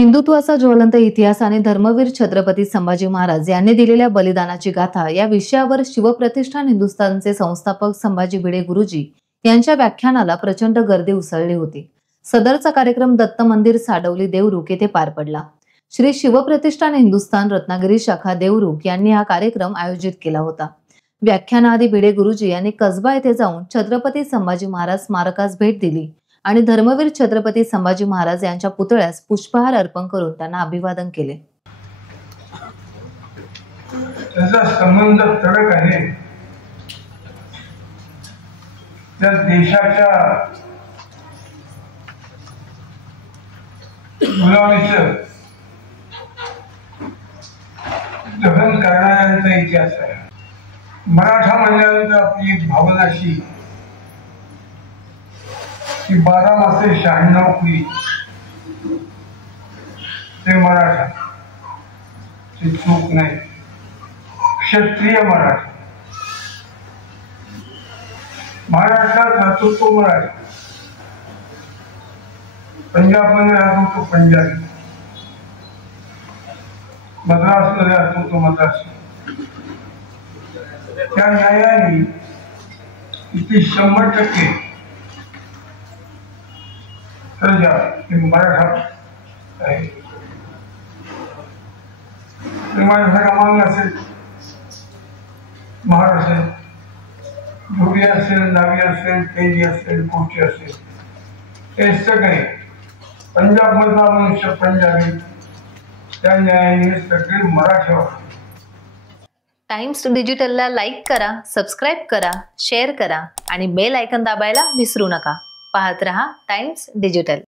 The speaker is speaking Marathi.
हिंदुत्वाचा ज्वलंत इतिहास आणि धर्मवीर छत्रपती संभाजी महाराज यांनी दिलेल्या बलिदानाची गाथा या विषयावर शिवप्रतिष्ठान हिंदुस्थानचे संस्थापक संभाजी भिडे गुरुजी यांच्या व्याख्यानाला प्रचंड गर्दी उसळली होती। सदरचा कार्यक्रम दत्त मंदिर साडवली देवरुख येथे पार पडला। श्री शिवप्रतिष्ठान हिंदुस्थान रत्नागिरी शाखा देवरुख यांनी हा कार्यक्रम आयोजित केला होता। व्याख्यानाआधी भिडे गुरुजी यांनी कसबा येथे जाऊन छत्रपती संभाजी महाराज स्मारकास भेट दिली आणि धर्मवीर छत्रपती संभाजी महाराज यांच्या पुतळ्यास पुष्पहार अर्पण करून त्यांना अभिवादन केले। त्याचा संबंध कडक आहे। त्या देशाच्या गुलामीचं दहन करणाऱ्यांचा इतिहास आहे। मराठा म्हणल्यानंतर आपली एक भावना अशी की 12 मासे 96 कुळी ते मराठा, ती चूक नाही। क्षत्रिय मराठा, महाराष्ट्रात राहतो तो मराठा, पंजाबमध्ये राहतो तो पंजाबी, मद्रासमध्ये राहतो तो मद्रासी। त्या न्यायाने इथे 100% प्रजा मराठा आहे। मराठा मांग असेल, महार असेल, धोबी असेल, नावी असेल, तेली असेल, कोची असेल, हे सगळे पंजाब मधला मनुष्य पंजाबी, त्या न्यायाने सगळे मराठा। टाइम्स डिजिटलला लाईक करा, सबस्क्राइब करा, शेअर करा आणि बेल आयकॉन दाबायला विसरू नका। पाहत रहा टाइम्स डिजिटल।